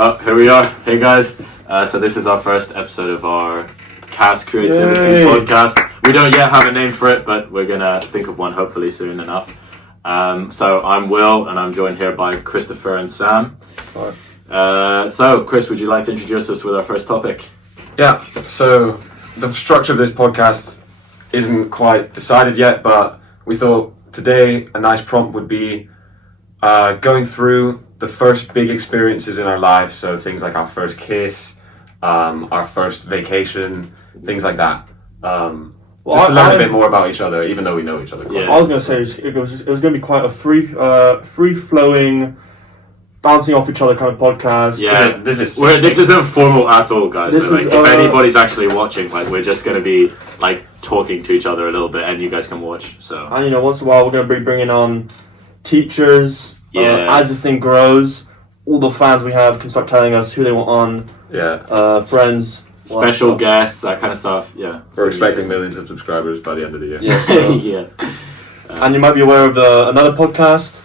Oh, here we are. Hey guys. So this is our first episode of our Cast Creativity podcast. We don't yet have a name for it, but we're gonna think of one hopefully soon enough. So I'm Will, and I'm joined here by Christopher and Sam. So Chris, would you like to introduce us with our first topic? Yeah. So the structure of this podcast isn't quite decided yet, but we thought today a nice prompt would be going through the first big experiences in our lives, so things like our first kiss, our first vacation, things like that. Just to learn a bit more about each other, even though we know each other quite well. I was going to say it was going to be quite a free-flowing, bouncing off each other kind of podcast. Yeah, this isn't formal at all, guys. If anybody's actually watching, we're just going to be talking to each other a little bit, and you guys can watch. So, and once in a while we're going to be bringing on teachers. As this thing grows, all the fans we have can start telling us who they want on. Yeah. Friends. Special guests, that kind of stuff. Yeah. We're expecting millions of subscribers by the end of the year. Yeah. So, yeah. And you might be aware of another podcast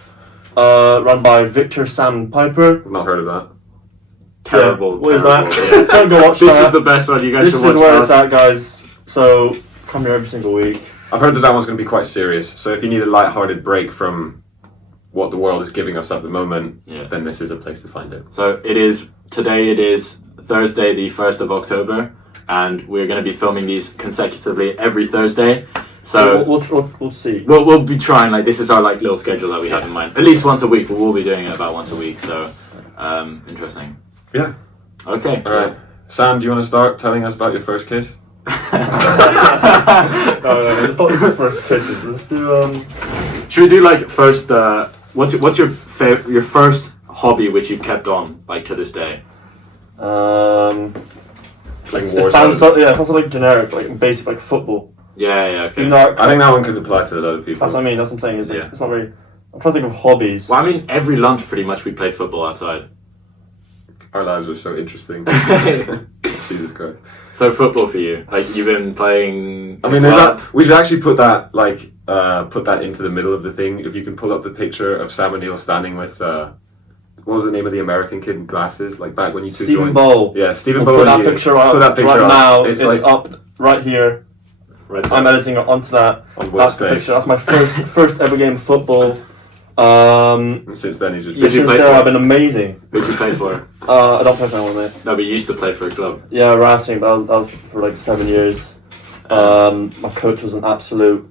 run by Victor, Sam, and Piper. I've not heard of that. Terrible. Yeah. What is that? Yeah. Don't go watch This is the best one. You guys should watch. This is where it's at, guys. So come here every single week. I've heard that one's going to be quite serious. So if you need a light-hearted break from what the world is giving us at the moment, then this is a place to find it. So today it is Thursday the 1st of October, and we're going to be filming these consecutively every Thursday. So we'll see. We'll be trying, this is our little schedule that we have in mind. At least once a week, but we'll be doing it about once a week, so interesting. Yeah. Okay. Alright. Sam, do you want to start telling us about your first kiss? No, it's not your first kisses. Let's do Should we do first? What's your first hobby which you've kept on to this day? It sounds like generic, basic football. Yeah, okay. I think that one could apply to a lot of people. That's what I mean. That's what I'm saying. It's not very. I'm trying to think of hobbies. Well, I mean, every lunch pretty much we play football outside. Our lives are so interesting. Jesus Christ. So football for you, you've been playing. I mean, we should actually put that into the middle of the thing. If you can pull up the picture of Sam and Neil standing with what was the name of the American kid in glasses? Back when you two Stephen joined. Bowl. Yeah, Stephen Bowl. Bowl. Put that picture up. Put that picture right up. Now. It's up right here. Right. I'm editing it onto that. That's the picture. That's my first ever game of football. And since then he's just. I've been amazing. Who did you play for? I don't play for anyone, mate. No, but you used to play for a club. Yeah, Racing, but I was for 7 years. My coach was an absolute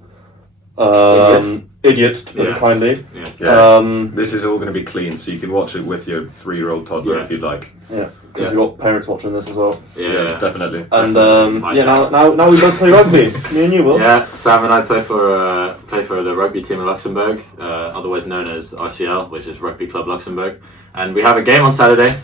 idiot, to put it kindly. Yes. Yeah. This is all going to be clean, so you can watch it with your 3-year-old toddler if you'd like. Yeah, because we've got parents watching this as well. Yeah, definitely. And now we both play rugby. Me and you, Will. Yeah, Sam and I play for the rugby team in Luxembourg, otherwise known as RCL, which is Rugby Club Luxembourg. And we have a game on Saturday.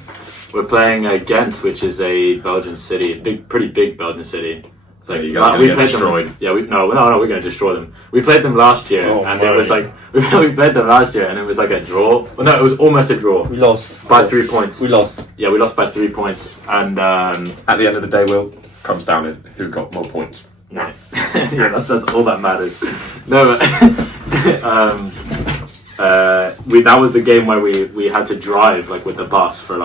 We're playing Ghent, which is a Belgian city, pretty big Belgian city. You guys we played destroyed. Them. Yeah, we're going to destroy them. We played them last year, and it was we played them last year, and it was a draw. Well, no, it was almost a draw. We lost by 3 points. We lost. Yeah, we lost by 3 points, and at the end of the day, Will, comes down to who got more points. Yeah, that's all that matters. No, but that was the game where we had to drive with the bus for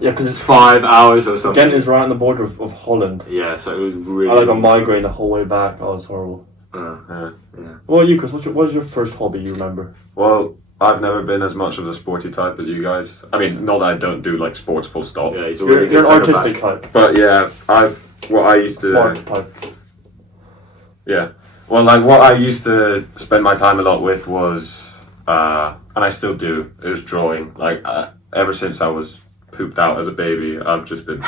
because it's 5 hours or something. Ghent is right on the border of Holland. Yeah, so it was really. I got migraine the whole way back. Oh, it was horrible. Yeah. What about you, Chris? What was your first hobby you remember? Well, I've never been as much of a sporty type as you guys. I mean, not that I don't do sports full stop. Yeah, you're an artistic type. But yeah, what I used to. Smart type. Yeah. Well, what I used to spend my time a lot with was, and I still do, it was drawing. Ever since I was pooped out as a baby, I've just been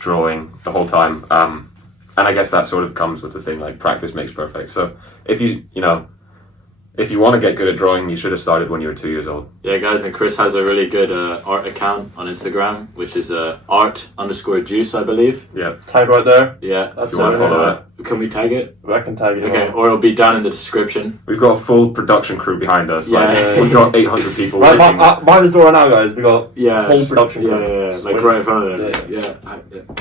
drawing the whole time. And I guess that sort of comes with the thing, practice makes perfect. So if you want to get good at drawing, you should have started when you were 2 years old. Yeah, guys, and Chris has a really good art account on Instagram, which is art_juice, I believe. Yeah. Tag right there. Yeah. If you want to follow it. Can we tag it? I can tag it. Okay, or it'll be down in the description. We've got a full production crew behind us. We've got 800 people. Behind this door right now, guys, we got a whole production crew. Yeah, right in front of them. Yeah.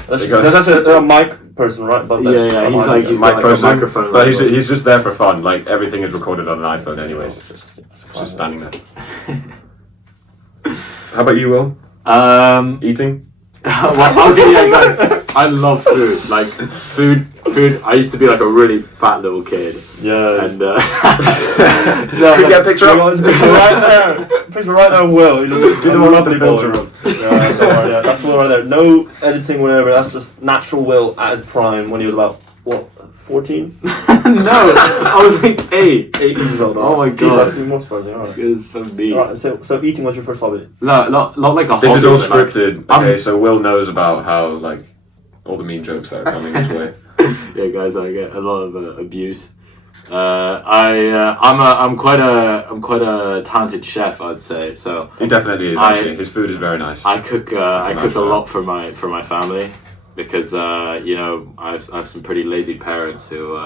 There's a mic person right above there. Yeah, he's a mic person, a microphone. But he's just there for fun. Everything is recorded on an iPhone anyways. Just standing there. How about you, Will? Eating? Well, okay, yeah, guys. I love food. Like food. I used to be like a really fat little kid. Yeah. And Can we get a picture of Picture right there. Picture right there, Will. Do the one with the filter on. Yeah, don't worry, yeah, that's Will right there. No editing, whatever. That's just natural Will at his prime when he was about, what, 14? No, I was like 8. 8 years old. Oh my Jeez, god. that's even more surprising. Alright. It's so mean. Alright, so eating was your first hobby? No, not like a hobby. This is all but, like, scripted. Okay, so Will knows about how, like, all the mean jokes that are coming his way. Yeah, guys, I get a lot of abuse. I'm quite a talented chef, I'd say. So He definitely is. Actually, his food is very nice. I cook a lot for my family because you know I have some pretty lazy parents who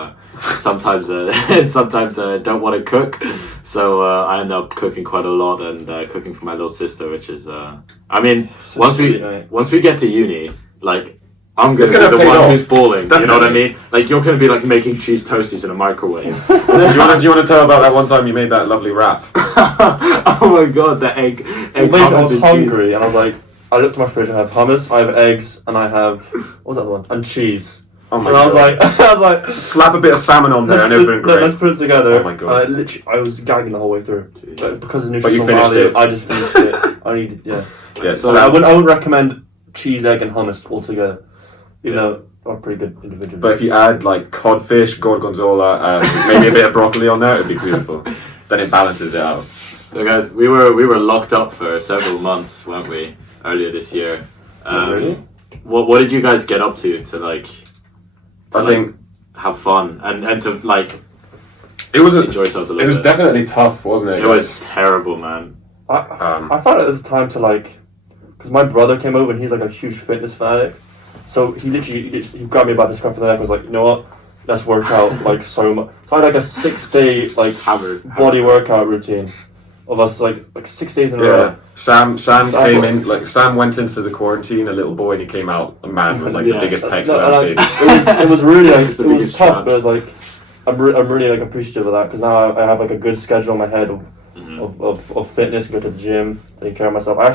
sometimes don't want to cook. So I end up cooking quite a lot and cooking for my little sister, which is I mean once we get to uni, like. I'm gonna be the one who's balling. Definitely. You know what I mean? Like you're gonna be like making cheese toasties in a microwave. do you want to tell about that one time you made that lovely wrap? Oh my god, the egg. I was hungry and I was like, I looked at my fridge and I have hummus, I have eggs, and I have what was that one? And cheese. Oh my god. I was like, slap a bit of salmon on there and it would have been great. Let's put it together. Oh my god. I was gagging the whole way through. But because of But you nutritional finished value, it. I just finished it. I needed, yeah. Yeah, So I wouldn't recommend cheese, egg, and hummus altogether. You know, are pretty good individuals. But if you add like codfish, gorgonzola, and maybe a bit of broccoli on there, it'd be beautiful. Then it balances it out. So guys, we were locked up for several months, weren't we? Earlier this year. Really? What did you guys get up to like? I think have fun and to like. It was enjoy yourselves a little bit. It was definitely tough, wasn't it? It was terrible, man. I found it as a time to like, because my brother came over and he's like a huge fitness fanatic. So he literally he grabbed me by the scruff of the neck and was like, you know what, let's work out like so much. So I had like a 6-day like body workout routine of us like 6 days in a row. Sam came in, like Sam went into the quarantine a little boy and he came out a man with like the biggest pecs I've ever seen. It was really like, it was tough, but it was like I'm really like appreciative of that because now I have like a good schedule in my head of fitness, go to the gym, take care of myself. I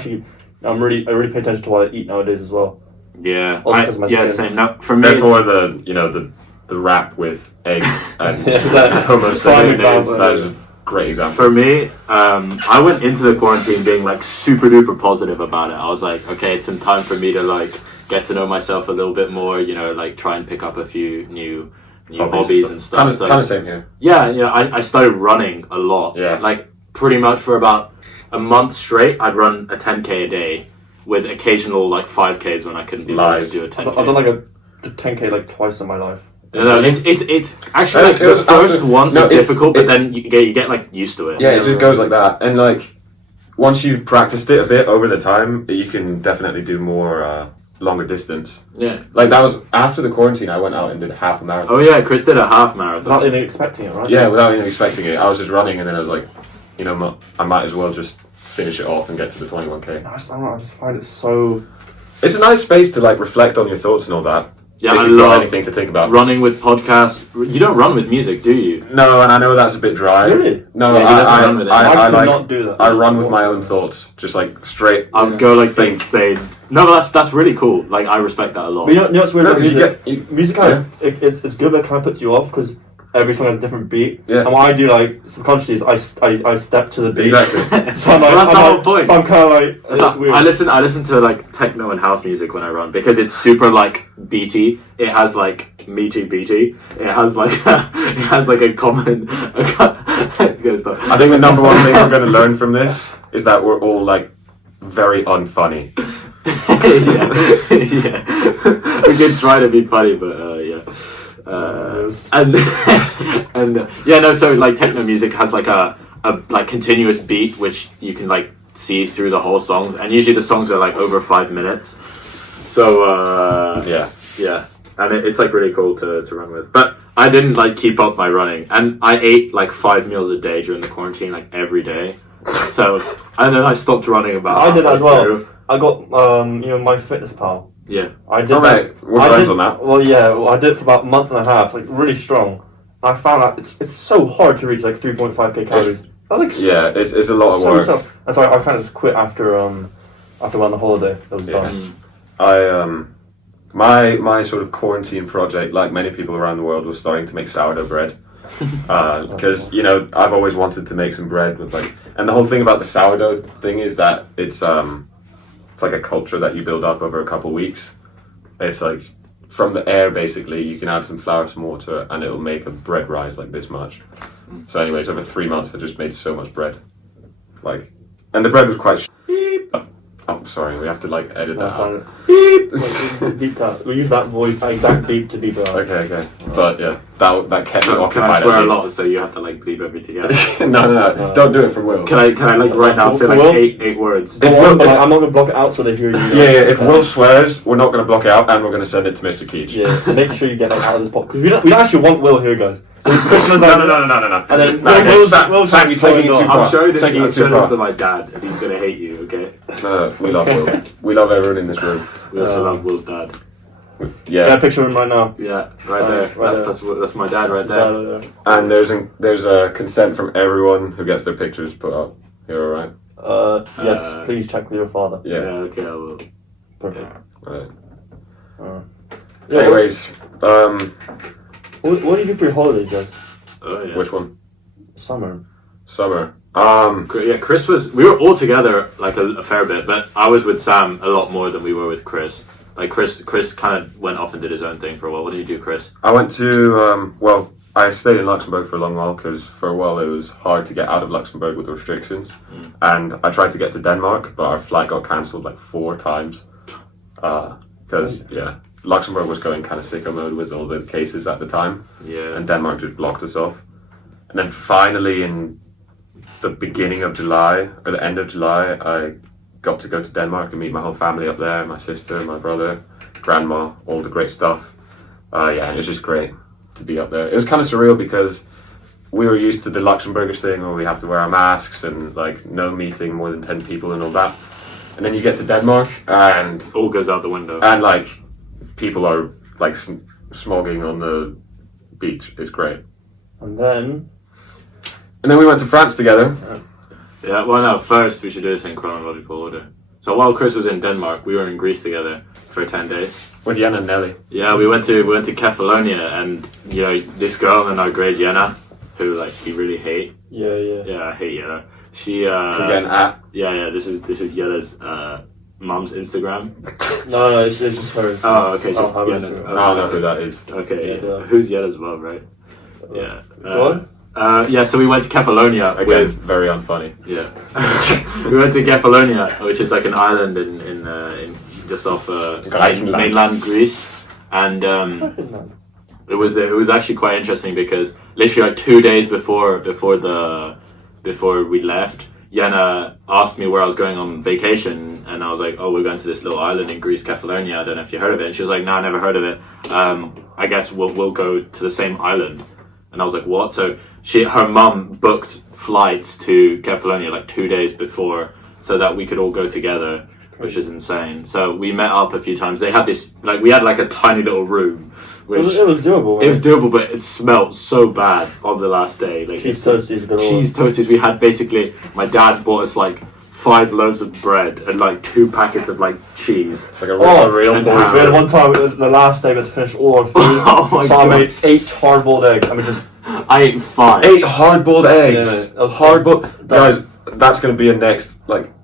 really pay attention to what I eat nowadays as well. Yeah, skin. same. No, for me, therefore the wrap with egg and hummus. That is a great example. For me, I went into the quarantine being like super duper positive about it. I was like, okay, it's some time for me to like get to know myself a little bit more. You know, like try and pick up a few new hobbies and stuff. Kind of same here. Yeah, I started running a lot. Yeah, like pretty much for about a month straight, I'd run a 10k a day. With occasional like 5Ks when I couldn't be able to do a 10K. I've done like a 10K like twice in my life. No, it's actually like the first ones are difficult, but then you get like used to it. Yeah, it just goes like that, and like once you've practiced it a bit over the time, you can definitely do more longer distance. Yeah, like that was after the quarantine. I went out and did half a marathon. Oh yeah, Chris did a half marathon without even expecting it, right? Yeah, without even expecting it. I was just running, and then I was like, you know, I might as well just finish it off and get to the 21k. I just find it so. It's a nice space to like reflect on your thoughts and all that. Yeah, I love anything to think about. Running with podcasts. You don't run with music, do you? No, and I know that's a bit dry. Really? No, yeah, I run with it. I like, not do that. I run with my own thoughts, just like straight. I'll go like insane. No, but that's really cool. Like I respect that a lot. But you know what's weird? No, music kind of it's good, but it kind of puts you off because every song has a different beat. Yeah. And what I do like subconsciously is I step to the beat. Exactly. So I'm like, that's the whole point. So I'm kind of like it's weird. I listen to like techno and house music when I run because it's super like beaty. It has like meaty beaty. It has like a common. I think the number one thing we're going to learn from this is that we're all like very unfunny. yeah. We could try to be funny, but yeah. So like techno music has like a like continuous beat which you can like see through the whole songs, and usually the songs are like over 5 minutes. So yeah, and it's like really cool to run with. But I didn't like keep up my running, and I ate like 5 meals a day during the quarantine, like every day. So and then I stopped running about. I did that as well. Through. I got MyFitnessPal. Yeah, I did. We're friends on that. Well, yeah, I did it for about a month and a half, like really strong. I found out it's so hard to reach like 3.5k calories. It's a lot of work. Tough. And so I kind of just quit after after we went on holiday. That was Yeah. done. My sort of quarantine project, like many people around the world, was starting to make sourdough bread. Because I've always wanted to make some bread with and the whole thing about the sourdough thing is that it's like a culture that you build up over a couple weeks. It's like from the air basically. You can add some flour, some water, and it'll make a bread rise like this much. So, anyways, over 3 months, I just made so much bread, and the bread was quite. Oh, sorry, we have to edit that out. Beep that. We use that voice, that exact beep to beep it out. Okay. But yeah, that kept me Can occupied. I swear at a least. lot, so you have to bleep everything out? No. Don't do it from Will. Can I right now say Will? eight words? Go on, but I'm not going to block it out so they hear you. Yeah. If Will swears, we're not going to block it out, and we're going to send it to Mr. Keach. Yeah, make sure you get that out of this podcast. Because we don't actually want Will here, guys. No. And then Will's Will's Sam, you're taking it too far. I'm showing this Taking it too to far. my dad, and he's gonna hate you. Okay. We love Will. We love everyone in this room. We also love Will's dad. Get a Yeah. picture of him right now. Yeah, right there. That's my dad right there. And there's a consent from everyone who gets their pictures put up. You're alright. Yes, please check with your father. Yeah. Yeah. Okay, I will. Perfect. Right. Yeah, Anyways, what do you do for your holidays, guys? Oh yeah. which one? Summer. Summer. Yeah, Chris we were all together a fair bit, but I was with Sam a lot more than we were with Chris. Chris kind of went off and did his own thing for a while. What did you do, Chris? I went to I stayed in Luxembourg for a long while because for a while it was hard to get out of Luxembourg with the restrictions, and I tried to get to Denmark, but our flight got cancelled 4 times because Luxembourg was going kind of sicko mode with all the cases at the time, and Denmark just blocked us off. And then finally in the beginning of July, or the end of July, I got to go to Denmark and meet my whole family up there, my sister, my brother, grandma, all the great stuff. And it was just great to be up there. It was kind of surreal because we were used to the Luxembourgish thing where we have to wear our masks and no meeting more than 10 people and all that. And then you get to Denmark and All goes out the window. and people are smogging on the beach. It's great. And then We went to France together. Yeah, well, no, first we should do this in chronological order. So while Chris was in Denmark, we were in Greece together for 10 days. With Jen and Nelly. Yeah, we went to Kefalonia, and this girl in our grade, Jenna, who we really hate. yeah. Yeah, I hate Jenna. She Again, at. yeah. This is Yella's mum's Instagram. No, it's just hers. Oh, okay, I'll just have Yella's. it. I don't know who that is. Okay, Yeah. who's Yella's mum, right? Yeah. What? So we went to Kefalonia Again, with. very unfunny. Yeah, we went to Kefalonia, which is an island in just off Griechenland. mainland Greece, and it was actually quite interesting because literally 2 days before we left, Yana asked me where I was going on vacation, and I was like, "Oh, we're going to this little island in Greece, Kefalonia. I don't know if you heard of it." And she was like, "No, I never heard of it. I guess we'll go to the same island." And I was like, "What?" So her mum booked flights to Kefalonia 2 days before, so that we could all go together, which is insane. So we met up a few times. They had this we had a tiny little room, which It was doable. it was doable, but it smelled so bad on the last day. Cheese toasties. Cheese toasties. We had basically my dad bought us 5 loaves of bread and 2 packets of cheese. It's like a real and boy. ham. We had one time, the last day we had to finish all our food. Oh my so I God. made 8 hard-boiled eggs. I mean, just I ate 5. 8 hard-boiled eggs. Yeah, that was Hard-boiled. Guys, that's going to be a next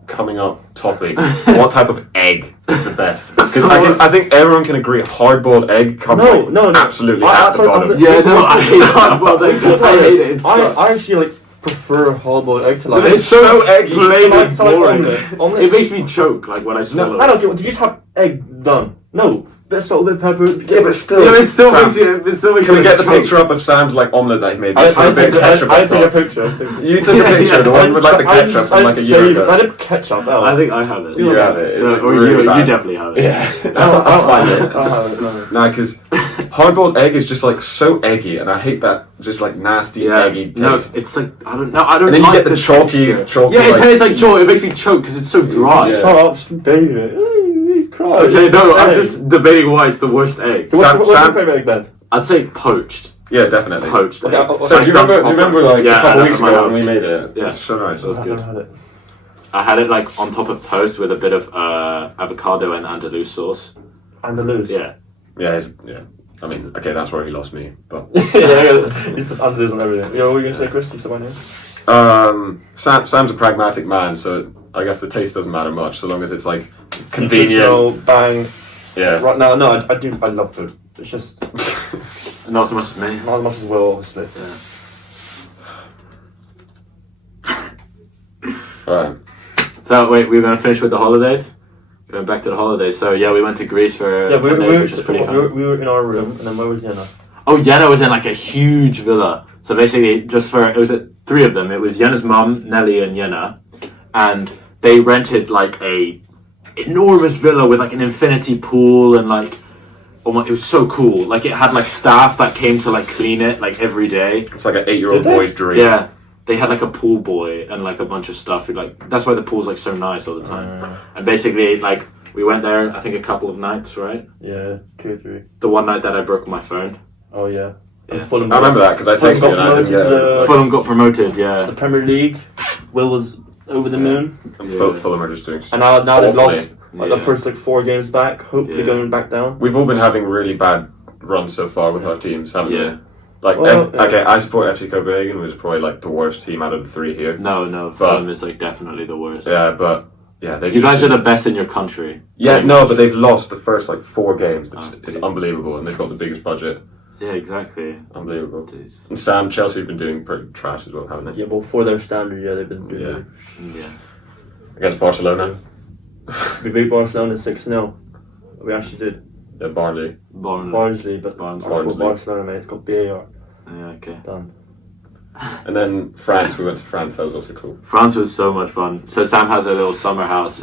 coming up topic. What type of egg is the best? Because I think everyone can agree hard-boiled egg comes No. absolutely I- at that's the what I bottom. was- Yeah, no, I hate hard-boiled eggs. I hate it. It's I actually prefer hard-boiled egg to It's so eggy. plain to and boring. omelette. It makes me choke when I swallow. I don't get. Did you just have egg done? No. Bit of salt, bit of pepper. Yeah, but still. Yeah, it still Sam, makes you. It still makes Can we you get the choke. picture up of Sam's omelette that he made? I With a bit of ketchup I on took a top. picture. You took a picture, the one with the ketchup from a year ago. I did ketchup. I think I have it. You have it. It's or really you bad. definitely have it. Yeah, I'll find it. I'll have it. Nah, because hard-boiled egg is just so eggy, and I hate that just nasty eggy taste. No, it's I don't know. I don't. And then you like get the chalky. Yeah, it tastes like chalk. It makes me choke because it's so dry. Yeah. Shut up, just baby it. He's crying. Okay, no, I'm Egg. just debating why it's the worst egg. What's your Sam- favourite egg then? I'd say poached. Yeah, definitely. Poached. Okay, egg. okay. So do you remember Yeah, a couple weeks at my ago house. when we made it? Yeah. It's so nice. That was I've good. never had it. I had it like on top of toast with a bit of avocado and andalous sauce. Andalous. Yeah. Yeah. I mean, okay, that's where he lost me, but He's put andalous on everything. Yeah, what were you gonna say, Chris? You said my name. Sam's a pragmatic man, so I guess the taste doesn't matter much, so long as it's like Nutritional, convenient. bang. Yeah. Right now, no, I love food. It's just Not so much as me. not as much as Will, obviously. Yeah. Alright. So wait, we were gonna finish with the holidays. Going back to the holidays. So yeah, we went to Greece for Yeah, 10 days, which is pretty fun. we were in our room, and then where was Jenna? Oh, Jenna was in like a huge villa. So basically, it was three of them. It was Jenna's mum, Nelly, and Jenna, and they rented like a enormous villa with like an infinity pool and like, oh my, it was so cool. Like it had like staff that came to like clean it like every day. It's like an 8-year-old Did they? boy's dream. Yeah, they had like a pool boy and like a bunch of stuff. Like that's why the pool's like so nice all the time. And basically, like we went there, I think a couple of nights, right? Yeah, 2 or 3. The one night that I broke my phone. Oh yeah. Yeah. And Fulham I remember that because I Fulham texted got you and I didn't promoted get to it. Fulham got promoted, the yeah. Premier League. Will was over the moon, And Yeah. Fulham are just doing and now they've awfully. lost like the first like 4 games back. Hopefully Yeah. going back down. We've all been having really bad runs so far with our teams, haven't Yeah. we? Like, Well, yeah. okay, I support FC Copenhagen, which is probably like the worst team out of the 3 here. No, But- Fulham is like definitely the worst. Yeah, but yeah, they You guys are the best in your country. Yeah, Pretty no, much. but they've lost the first like 4 games. It's, Oh, it's okay. unbelievable, and they've got the biggest budget. Yeah, exactly. Unbelievable. Jeez. And Sam, Chelsea have been doing pretty trash as well, haven't they? Yeah, but for their standard, yeah, they've been doing. Yeah. Yeah. Against Barcelona, We beat Barcelona 6-0. We actually did. yeah, Barnley. Barnsley, but Barnsley. Barcelona, mate. It's got BAR. Yeah, okay. Done. And then France, we went to France. That was also cool. France was so much fun. So Sam has a little summer house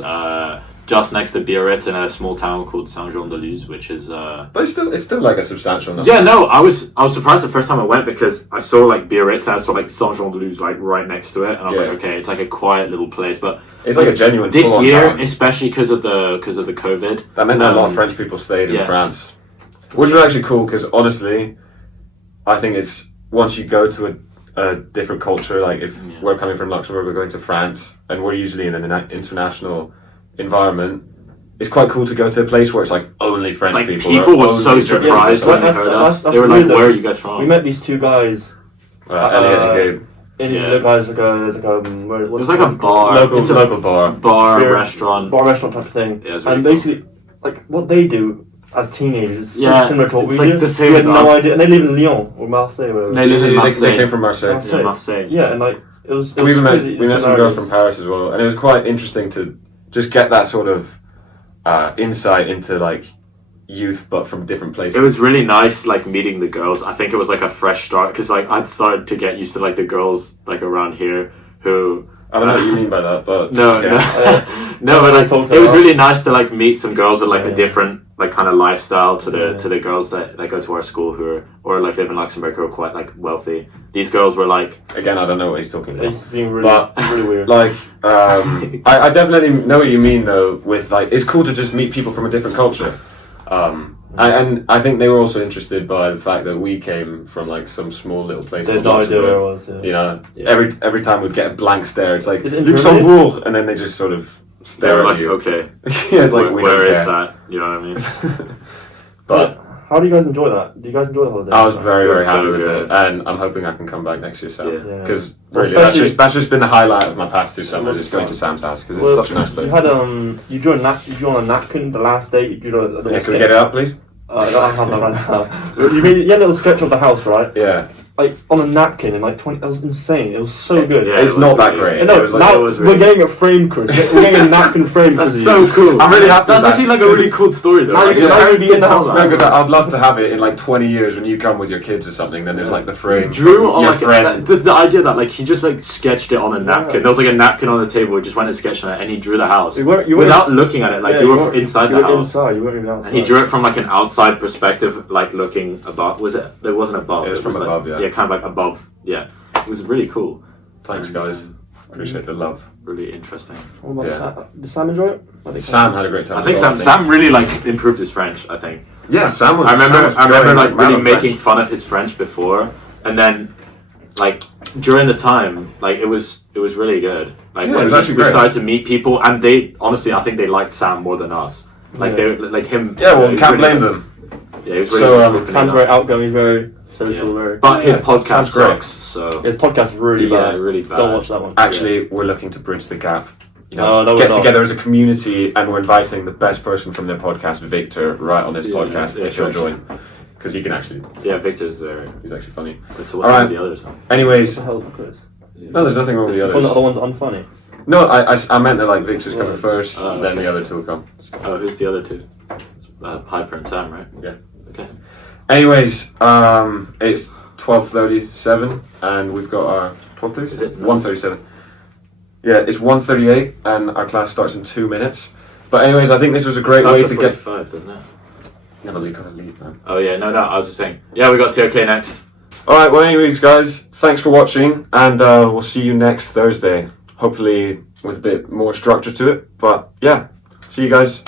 just next to Biarritz in a small town called Saint-Jean-de-Luz, which is But it's still like a substantial number. yeah, no, I was surprised the first time I went because I saw like Biarritz and I saw like Saint-Jean-de-Luz like right next to it, and I was Yeah. like, okay, it's like a quiet little place. But It's like a genuine this full-on year, town. especially because of the COVID, That meant that a lot of French people stayed in yeah. France, which was actually cool because honestly, I think it's once you go to a different culture, like if Yeah. we're coming from Luxembourg, we're going to France, and we're usually in an international environment. It's quite cool to go to a place where it's like only French like people. people or were so only surprised German when they people. heard that's- us. that's They were like, weird, though, "Where are 'cause you guys from?" We met these 2 guys. Elliot and Gabe. Yeah. The guys like It's like a bar. Local, It's a local bar. bar Beer- restaurant. bar restaurant type of thing. Yeah, it's really And cool. basically, like what they do as teenagers is Yeah, similar to what it's we like do. the same We as had no us. idea, and they live in Lyon or Marseille. Or whatever. They live in They Marseille. came from Marseille. Marseille. Yeah, Marseille. Yeah, and like it was. We even met, crazy, we met some similarities. girls from Paris as well, and it was quite interesting to just get that sort of insight into like youth, but from different places. It was really nice, like meeting the girls. I think it was like a fresh start because like I'd started to get used to like the girls like around here who. I don't know what you mean by that, but No, okay. no, but like, talked it was about. really nice to like meet some girls with like Yeah. a different like kind of lifestyle to the Yeah. to the girls that go to our school who are or like live in Luxembourg who are quite like wealthy. These girls were like Again, I don't know what he's talking about. It's being really, But- really weird. Like, I definitely know what you mean though. With like, it's cool to just meet people from a different culture, and I think they were also interested by the fact that we came from like some small little place. They had called no idea where it Luxembourg. was. You know, Yeah. every time we'd get a blank stare, it's like Is it in Luxembourg, and then they just sort of they stare were at like, you. okay, Yeah, it's like we where don't is care. that? You know what I mean? But How do you guys enjoy that? Do you guys enjoy the holiday? I was very, It was very happy so with good. it, and I'm hoping I can come back next year, Sam. Yeah. Yeah. Because Well, really, that's especially- just been the highlight of my past 2 summers. Is going to Sam's house because it's Well, such a nice place. You had you drew on a napkin the last day. You drew a little Yeah, can we sketch. get it up, please? I don't have that right now. You had a little sketch of the house, right? Yeah. Like on a napkin and like 20. That was insane. It was so good. Yeah, It's it was not that really great. sick. No, It was like- now it was we're really- getting a frame, Chris. We're getting a napkin frame. That's for you. so cool. I'm really happy That's with that, actually like a really cool story though. Now Like, you your can parents be in the can house tell No, that. because I'd love to have it in like 20 years when you come with your kids or something. Then there's like the frame. Drew on your like friend. the idea that like he just like sketched it on a napkin. There was like a napkin on the table. He just went and sketched on it, and he drew the house You weren't without looking at it. Like yeah, you were weren't- inside you the were house, Inside, you weren't even outside. and he drew it from like an outside perspective, like looking above. Was it? There wasn't above. It was from like, above, yeah. Yeah, kind of like above. Yeah, it was really cool. Thanks, guys. Appreciate the love. Really interesting. What about Yeah. Sam? Did Sam enjoy it? I think Sam had a great time. I think as well, Sam really like improved his French. I think. Yeah, Sam was. I remember Sam was like going really mad on making French. fun of his French before, and then like during the time, like it was really good. Like Yeah, when it was actually we great. started to meet people, and they honestly, I think they liked Sam more than us. Like Yeah. they like him. Yeah, well, he was can't really blame good. them. Yeah, he was really So, good. um, Sam's very outgoing, very social, Yeah. very. But his Yeah, podcast sounds great. sucks. So His podcast's really yeah, bad. really bad. Don't watch that one. Actually, we're looking to bridge the gap. You know, No, we're get not. together as a community, and we're inviting the best person from their podcast, Victor, right on this Yeah, podcast. yeah, if you'll sure. join, because he can actually, Yeah, Victor's very. he's actually funny. So what's Alright. the others? Huh? Anyways, What the hell, Chris? no, there's nothing wrong with the One of the other others. one's unfunny. No, I meant that like Victor's coming Yeah. first, Oh, then okay. the other two will come. Oh, who's the other two? Piper and Sam, right? Yeah. Okay. Anyways, it's 12:37, and we've got our 12:37. Is it? 1:37. Yeah, it's 1:38, and our class starts in 2 minutes. But anyways, I think this was a great way to get. 45, doesn't it? No, but you gotta leave, man. Oh yeah, no, I was just saying. Yeah, we got TOK next. All right. Well, anyways, guys, thanks for watching, and we'll see you next Thursday. Hopefully with a bit more structure to it. But yeah, see you guys.